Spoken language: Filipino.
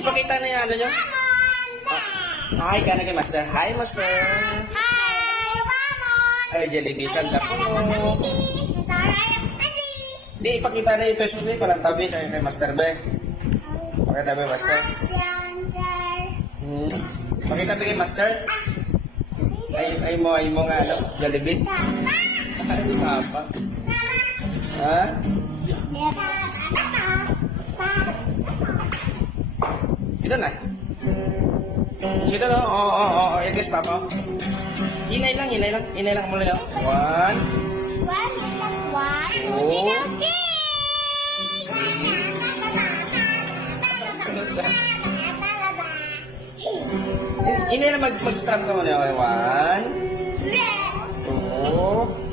Ipakita na yung ano nyo. Hi ka na kay Master. Hi, Master. Ay, Jollibee. Saan ka po? Di, ipakita na yung toys mo. Walang tabi kay Master Be. Pakita ba, Master? Pakita ba kay Master? Ay mo nga, ano? Jollibee? Ay, papa. Ha? Ito na. Ito na. Oo. Ito is papa. Hinay lang muna lang. 1, 2. Hinay lang mag-stop ka muna. 1, 2.